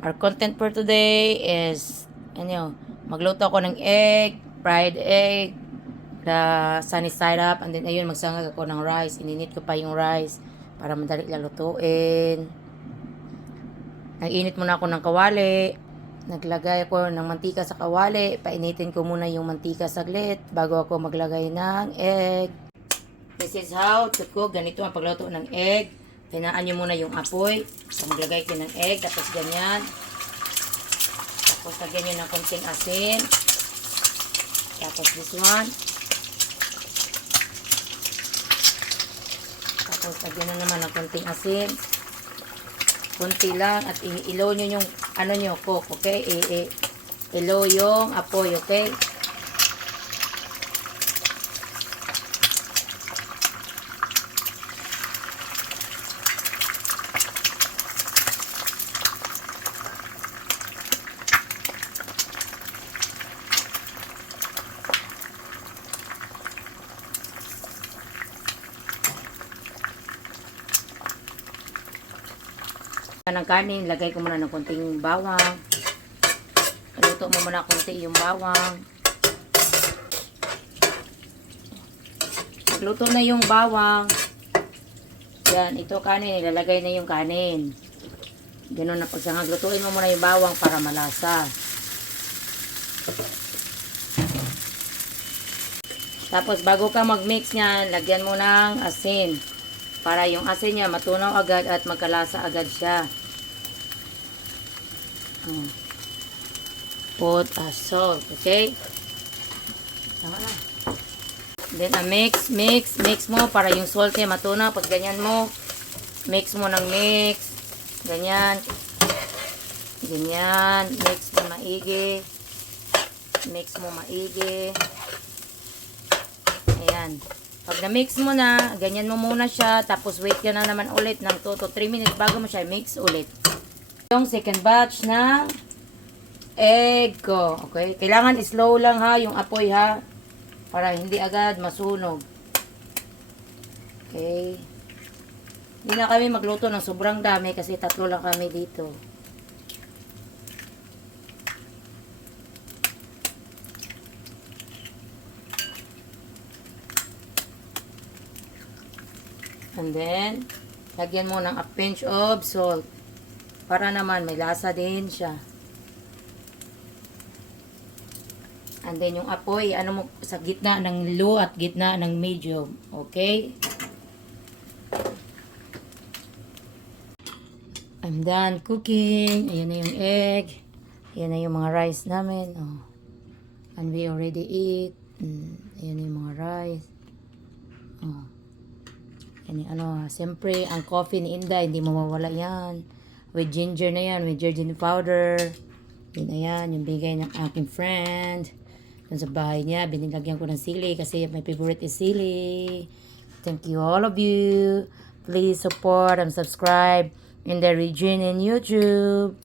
Our content for today is, magluto ako ng egg, fried egg, the sunny side up, and then ayun, magsangag ako ng rice. Ininit ko pa yung rice para madali lang lutuin. Nag-init muna ako ng kawali. Naglagay ako ng mantika sa kawali. Painitin ko muna yung mantika saglit bago ako maglagay ng egg. This is how to cook. Ganito ang pagluto ng egg. Hinaan nyo muna yung apoy. So, maglagay ko ng egg. Tapos ganyan. Tapos lagyan nyo ng konting asin. Tapos this one. Tapos lagyan nyo naman ng konting asin. Kunti lang. At i-low nyo yung cook. Okay? I-low yung apoy. Okay? Ng kanin, lagay ko muna ng konting bawang. Luto mo muna konti yung bawang. Magluto na yung bawang. Yan, ito kanin, ilalagay na yung kanin. Ganun na pagsangag. Lutuin mo muna yung bawang para malasa. Tapos bago ka mag-mix niyan, lagyan mo ng asin. Para yung asin niya matunaw agad at magkalasa agad siya. Put a salt, okay? Tama na. Then mix mo para yung salt niya matunaw. Pag ganyan mo, mix mo ng mix. Ganyan. Ganyan. Mix mo maigi. Mix mo maigi. Ayan. Pag na-mix mo na, ganyan mo muna siya. Tapos wait ka na naman ulit ng 2 to 3 minutes bago mo siya mix ulit. Yung second batch ng egg ko. Okay? Kailangan slow lang ha, yung apoy ha. Para hindi agad masunog. Okay? Hindi na kami magluto ng sobrang dami kasi 3 lang kami dito. And then, lagyan mo ng a pinch of salt. Para naman may lasa din siya. And then yung apoy, mo sa gitna ng low at gitna ng medium. Okay? I'm done cooking. Ayan na yung egg. Ayan na yung mga rice namin. Oh. And we already eat. Ayan na yung mga rice. Oh. Siyempre, ang coffee ni Inday, hindi mawawala yan. With ginger na yan, with ginger powder. Yun na yan, yung bigay ng aking friend. Dun sa bahay niya, binilagyan ko ng sili kasi my favorite is sili. Thank you all of you. Please support and subscribe in the region in YouTube.